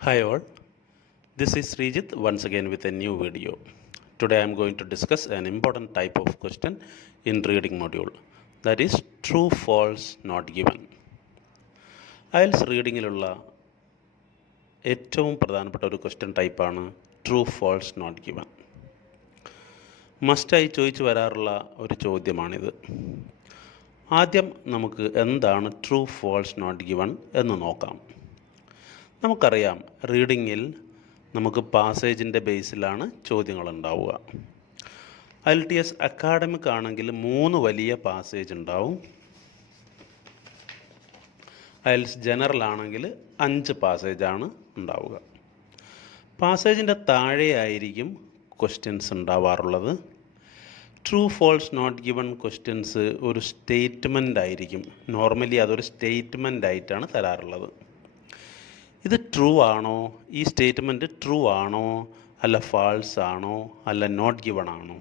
Hi all, this is Srijit once again with a new video. Today I am going to discuss an important type of question in reading module, that is true false not given. IELTS റീഡിങ്ങിലുള്ള ഏറ്റവും പ്രധാനപ്പെട്ട ഒരു question ടൈപ്പാണ് true false not given. മസ്റ്റായി ചോദിച്ചു വരാറുള്ള ഒരു ചോദ്യമാണിത്. ആദ്യം നമുക്ക് എന്താണ് true false not given എന്ന് നോക്കാം. നമുക്കറിയാം, റീഡിങ്ങിൽ നമുക്ക് പാസേജിൻ്റെ ബേസിലാണ് ചോദ്യങ്ങൾ ഉണ്ടാവുക. IELTS അക്കാഡമിക് ആണെങ്കിൽ 3 വലിയ പാസേജ് ഉണ്ടാവും. IELTS ജനറൽ ആണെങ്കിൽ 5 പാസേജാണ് ഉണ്ടാവുക. പാസേജിൻ്റെ താഴെയായിരിക്കും ക്വസ്റ്റ്യൻസ് ഉണ്ടാവാറുള്ളത്. True false not given questions ഒരു സ്റ്റേറ്റ്മെൻ്റ് ആയിരിക്കും. നോർമലി അതൊരു സ്റ്റേറ്റ്മെൻ്റ് ആയിട്ടാണ് തരാറുള്ളത്. ഇത് ട്രൂ ആണോ, ഈ സ്റ്റേറ്റ്മെൻറ്റ് ട്രൂ ആണോ, അല്ല ഫാൾസ് ആണോ, അല്ല നോട്ട് ഗിവൺ ആണോ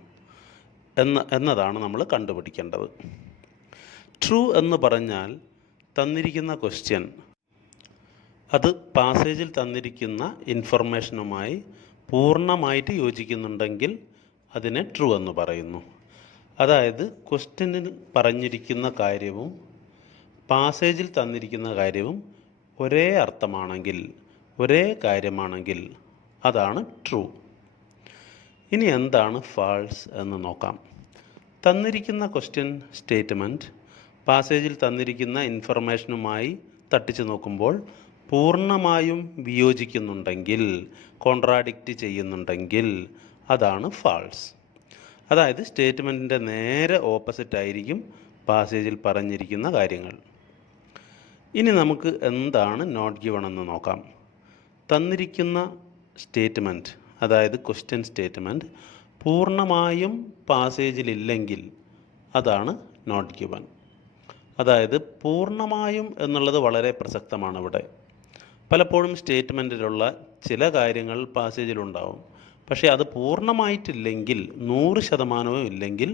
എന്നതാണ് നമ്മൾ കണ്ടുപിടിക്കേണ്ടത്. ട്രൂ എന്ന് പറഞ്ഞാൽ തന്നിരിക്കുന്ന ക്വസ്റ്റ്യൻ അത് പാസേജിൽ തന്നിരിക്കുന്ന ഇൻഫർമേഷനുമായി പൂർണ്ണമായിട്ട് യോജിക്കുന്നുണ്ടെങ്കിൽ അതിനെ ട്രൂ എന്ന് പറയുന്നു. അതായത് ക്വസ്റ്റ്യനിൽ പറഞ്ഞിരിക്കുന്ന കാര്യവും പാസേജിൽ തന്നിരിക്കുന്ന കാര്യവും ഒരേ അർത്ഥമാണെങ്കിൽ, ഒരേ കാര്യമാണെങ്കിൽ അതാണ് ട്രൂ. ഇനി എന്താണ് ഫാൾസ് എന്ന് നോക്കാം. തന്നിരിക്കുന്ന ക്വസ്റ്റ്യൻ സ്റ്റേറ്റ്മെൻറ്റ് പാസേജിൽ തന്നിരിക്കുന്ന ഇൻഫർമേഷനുമായി തട്ടിച്ചു നോക്കുമ്പോൾ പൂർണ്ണമായും വിയോജിക്കുന്നുണ്ടെങ്കിൽ, കോൺട്രാഡിക്റ്റ് ചെയ്യുന്നുണ്ടെങ്കിൽ അതാണ് ഫാൾസ്. അതായത് സ്റ്റേറ്റ്മെൻറ്റിൻ്റെ നേരെ ഓപ്പോസിറ്റ് ആയിരിക്കും പാസേജിൽ പറഞ്ഞിരിക്കുന്ന കാര്യങ്ങൾ. ഇനി നമുക്ക് എന്താണ് നോട്ട് ഗിവൺ എന്ന് നോക്കാം. തന്നിരിക്കുന്ന സ്റ്റേറ്റ്മെൻറ്റ്, അതായത് ക്വസ്റ്റ്യൻ സ്റ്റേറ്റ്മെൻറ്റ് പൂർണ്ണമായും പാസേജിലില്ലെങ്കിൽ അതാണ് നോട്ട് ഗിവൺ. അതായത് പൂർണ്ണമായും എന്നുള്ളത് വളരെ പ്രസക്തമാണ് ഇവിടെ. പലപ്പോഴും സ്റ്റേറ്റ്മെൻറ്റിലുള്ള ചില കാര്യങ്ങൾ പാസേജിലുണ്ടാവും, പക്ഷേ അത് പൂർണ്ണമായിട്ടില്ലെങ്കിൽ, 100% ഇല്ലെങ്കിൽ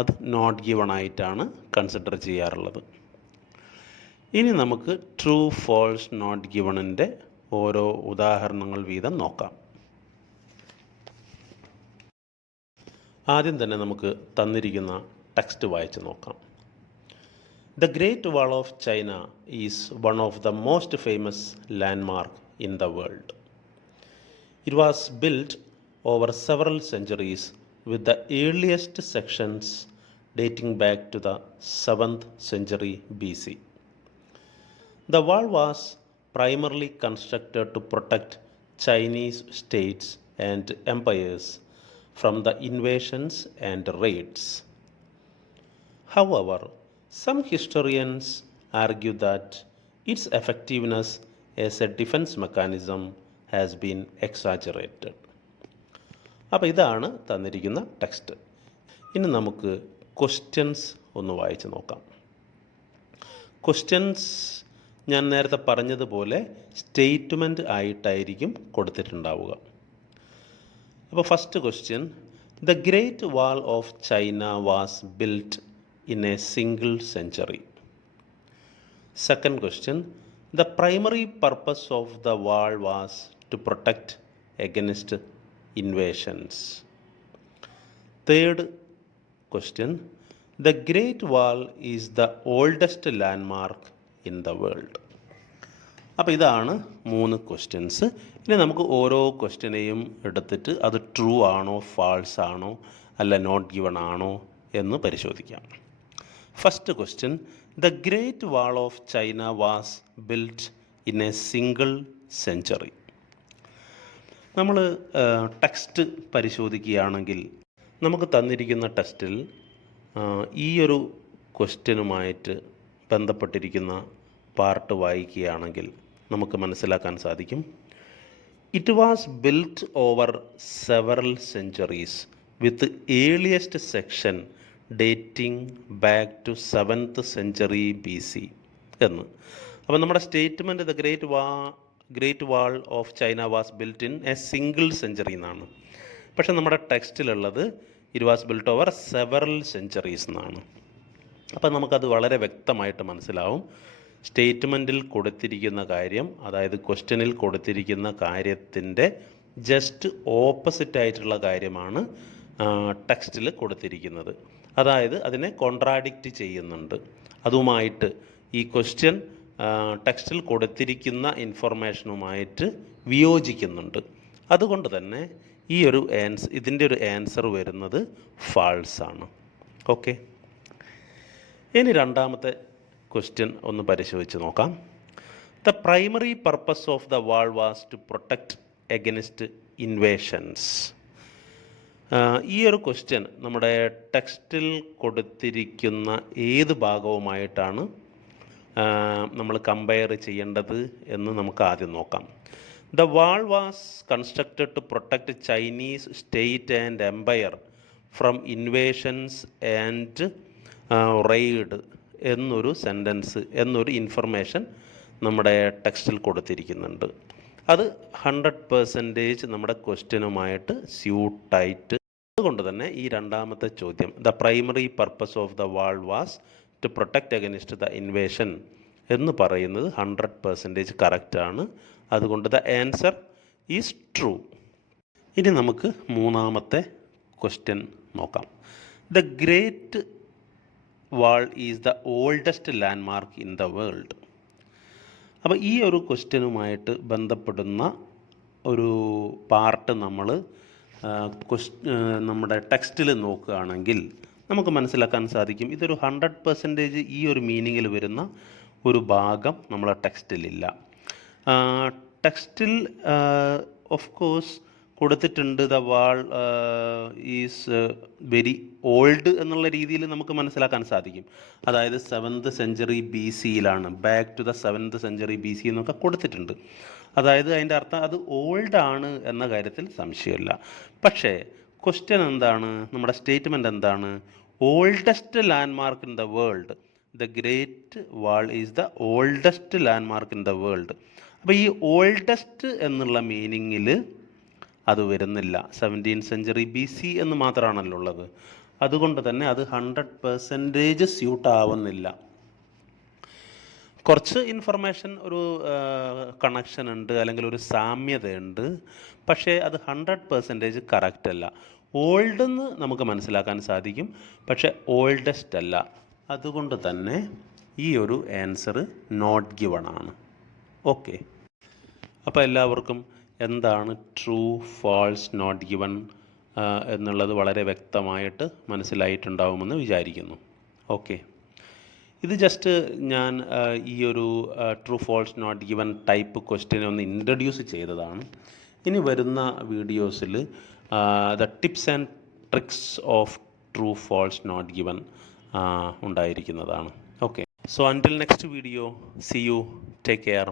അത് നോട്ട് ഗിവൺ ആയിട്ടാണ് കൺസിഡർ ചെയ്യാറുള്ളത്. ഇനി നമുക്ക് ട്രൂ ഫോൾസ് നോട്ട് ഗിവണിൻ്റെ ഓരോ ഉദാഹരണങ്ങൾ വീതം നോക്കാം. ആദ്യം തന്നെ നമുക്ക് തന്നിരിക്കുന്ന ടെക്സ്റ്റ് വായിച്ച് നോക്കാം. The great wall of China is one of the most famous landmark in the world. It was built over several centuries with the earliest sections dating back to the 7th century BC. The wall was primarily constructed to protect Chinese states and empires from the invasions and raids. However, some historians argue that its effectiveness as a defense mechanism has been exaggerated. അപ്പോൾ ഇതാണ് തന്നിരിക്കുന്ന text. ഇനി നമുക്ക് questions ഒന്ന് വായിച്ച് നോക്കാം. Questions ഞാൻ നേരത്തെ പറഞ്ഞതുപോലെ സ്റ്റേറ്റ്മെൻറ്റ് ആയിട്ടായിരിക്കും കൊടുത്തിട്ടുണ്ടാവുക. അപ്പോൾ first question, the great wall of China was built in a single century. Second question, the primary purpose of the wall was to protect against invasions. Third question, the great Wall is the oldest landmark in the world. അപ്പോൾ ഇതാണ് 3 questions. ഇനി നമുക്ക് ഓരോ ക്വസ്റ്റ്യനെയും എടുത്തിട്ട് അത് true ആണോ, false ആണോ, അല്ല നോട്ട് ഗിവൺ ആണോ എന്ന് പരിശോധിക്കാം. First question, the great wall of China was built in a single century. നമ്മൾ ടെക്സ്റ്റ് പരിശോധിക്കുകയാണെങ്കിൽ നമുക്ക് തന്നിരിക്കുന്ന ടെക്സ്റ്റിൽ ഈ ഒരു ക്വസ്റ്റ്യനുമായിട്ട് ബന്ധപ്പെട്ടിരിക്കുന്ന പാർട്ട് വായിക്കുകയാണെങ്കിൽ നമുക്ക് മനസ്സിലാക്കാൻ സാധിക്കും. It was built over several centuries with earliest section dating back to 7th century BC എന്ന്. അപ്പോൾ നമ്മുടെ statement the great wall of China was built in a single century എന്നാണ്. പക്ഷേ നമ്മുടെ ടെക്സ്റ്റിലുള്ളത് it was built over several centuries എന്നാണ്. അപ്പം നമുക്കത് വളരെ വ്യക്തമായിട്ട് മനസ്സിലാവും. സ്റ്റേറ്റ്മെൻറ്റിൽ കൊടുത്തിരിക്കുന്ന കാര്യം, അതായത് ക്വസ്റ്റ്യനിൽ കൊടുത്തിരിക്കുന്ന കാര്യത്തിൻ്റെ ജസ്റ്റ് ഓപ്പോസിറ്റ് ആയിട്ടുള്ള കാര്യമാണ് ടെക്സ്റ്റിൽ കൊടുത്തിരിക്കുന്നത്. അതായത് അതിനെ കോൺട്രാഡിക്റ്റ് ചെയ്യുന്നുണ്ട്. അതുമായിട്ട് ഈ ക്വസ്റ്റ്യൻ ടെക്സ്റ്റിൽ കൊടുത്തിരിക്കുന്ന ഇൻഫർമേഷനുമായിട്ട് വിയോജിക്കുന്നുണ്ട്. അതുകൊണ്ട് തന്നെ ഇതിൻ്റെ ഒരു ആൻസർ വരുന്നത് ഫാൾസ് ആണ്. ഓക്കെ, ഇനി രണ്ടാമത്തെ ക്വസ്റ്റ്യൻ ഒന്ന് പരിശോധിച്ച് നോക്കാം. The primary purpose of the wall was to protect against invasions. ഈ ഒരു ക്വസ്റ്റ്യൻ നമ്മുടെ ടെക്സ്റ്റിൽ കൊടുത്തിരിക്കുന്ന ഏത് ഭാഗവുമായിട്ടാണ് നമ്മൾ കമ്പയർ ചെയ്യേണ്ടത് എന്ന് നമുക്ക് ആദ്യം നോക്കാം. The wall was constructed to protect Chinese state and empire from invasions and raid എന്നൊരു സെൻറ്റൻസ്, എന്നൊരു ഇൻഫർമേഷൻ നമ്മുടെ ടെക്സ്റ്റിൽ കൊടുത്തിരിക്കുന്നുണ്ട്. അത് 100% നമ്മുടെ ക്വസ്റ്റ്യനുമായിട്ട് സ്യൂട്ടായിട്ട്. അതുകൊണ്ട് തന്നെ ഈ രണ്ടാമത്തെ ചോദ്യം, the primary purpose of the wall was to protect against the invasion എന്ന് പറയുന്നത് 100% കറക്റ്റാണ്. അതുകൊണ്ട് ദ ആൻസർ ഈസ് ട്രൂ. ഇനി നമുക്ക് മൂന്നാമത്തെ ക്വസ്റ്റ്യൻ നോക്കാം. The great Wall is the oldest landmark in the world. അപ്പോൾ ഈ ഒരു ക്വസ്റ്റ്യനുമായിട്ട് ബന്ധപ്പെടുന്ന ഒരു പാർട്ട് നമ്മൾ നമ്മുടെ ടെക്സ്റ്റിൽ നോക്കുകയാണെങ്കിൽ നമുക്ക് മനസ്സിലാക്കാൻ സാധിക്കും, ഇതൊരു 100% ഈ ഒരു മീനിങ്ങിൽ വരുന്ന ഒരു ഭാഗം നമ്മളെ ടെക്സ്റ്റിലില്ല. ടെക്സ്റ്റിൽ ഓഫ് കോഴ്സ് കൊടുത്തിട്ടുണ്ട് the wall is very old എന്നുള്ള രീതിയിൽ നമുക്ക് മനസ്സിലാക്കാൻ സാധിക്കും. അതായത് 7th century BC back to the 7th century BC എന്നൊക്കെ കൊടുത്തിട്ടുണ്ട്. അതായത് അതിൻ്റെ അർത്ഥം അത് ഓൾഡ് ആണ് എന്ന കാര്യത്തിൽ സംശയമില്ല. പക്ഷേ ക്വസ്റ്റ്യൻ എന്താണ്, നമ്മുടെ സ്റ്റേറ്റ്മെൻറ്റ് എന്താണ്? Oldest landmark in the world, the great Wall is the oldest landmark in the world. അപ്പോൾ ഈ ഓൾഡസ്റ്റ് എന്നുള്ള മീനിങ്ങിൽ അത് വരുന്നില്ല. 17th century BC എന്ന് മാത്രമാണല്ലോ ഉള്ളത്. അതുകൊണ്ട് തന്നെ അത് 100% സ്യൂട്ട് ആവുന്നില്ല. കുറച്ച് ഇൻഫർമേഷൻ, ഒരു കണക്ഷൻ ഉണ്ട്, അല്ലെങ്കിൽ ഒരു സാമ്യതയുണ്ട്, പക്ഷേ അത് 100% കറക്റ്റ് അല്ല. ഓൾഡ് എന്ന് നമുക്ക് മനസ്സിലാക്കാൻ സാധിക്കും, പക്ഷേ ഓൾഡസ്റ്റ് അല്ല. അതുകൊണ്ട് തന്നെ ഈ ഒരു ആൻസർ നോട്ട് ഗിവൺ ആണ്. ഓക്കെ, അപ്പോൾ എല്ലാവർക്കും എന്താണ് ട്രൂ, ഫാൾസ്, നോട്ട് ഗിവൺ എന്നുള്ളത് വളരെ വ്യക്തമായിട്ട് മനസ്സിലായിട്ടുണ്ടാവുമെന്ന് വിചാരിക്കുന്നു. ഓക്കെ, ഇത് ജസ്റ്റ് ഞാൻ ഈ ഒരു true, false, not given type ക്വസ്റ്റ്യനെ ഒന്ന് ഇൻട്രൊഡ്യൂസ് ചെയ്തതാണ്. ഇനി വരുന്ന വീഡിയോസിൽ the tips and tricks of true, false, not given ഉണ്ടായിരിക്കുന്നതാണ്. Okay, so until next video, see you, take care.